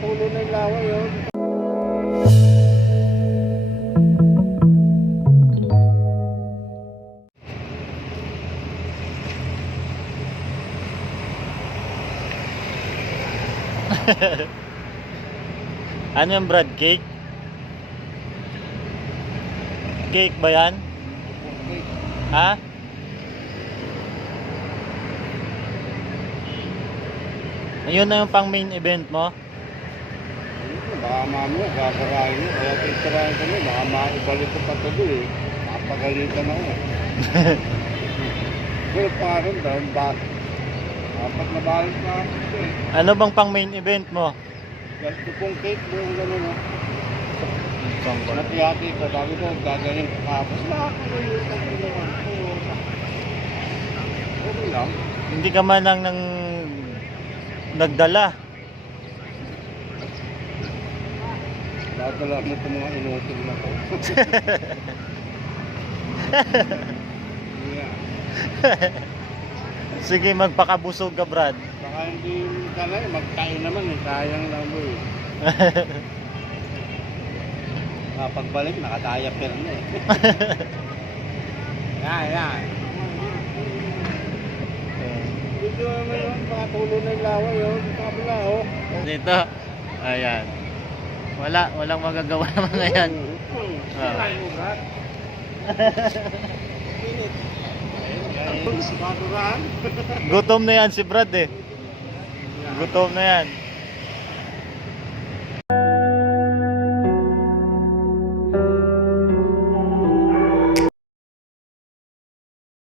tulo na yung laway oh. Ano yung Brad? Cake? Cake ba yan? Ha? Ayun na yung pang main event mo? Baka mamaya gagarahin mo. Kaya titirahin kami. Baka maibalik ko pa tuloy eh. Napagalitan ako. Pero parang dahil ba? Apat na balit na ako eh. Ano bang pang main event mo? Ganito pong cake mo yung gano'n oh. Natiyati ko, sabi ko, gagaling ko kapos. Nakakalimutan ko naman. Okay lang. Hindi ka man lang nang nagdala. Dadala mo itong mga inutil na to. yeah. Sige, magpakabusog ka, Brad. Baka hindi dala eh, magkain naman eh. Sayang lang mo eh. Pagbalik, nakataya per na eh. yan, yan. Dito naman tulo na yung laway oh. Kabila oh. Dito. Ayan. Wala, walang magagawa ng mga yan. Baduraan. Gutom na yan si Brad eh. Gutom na yan.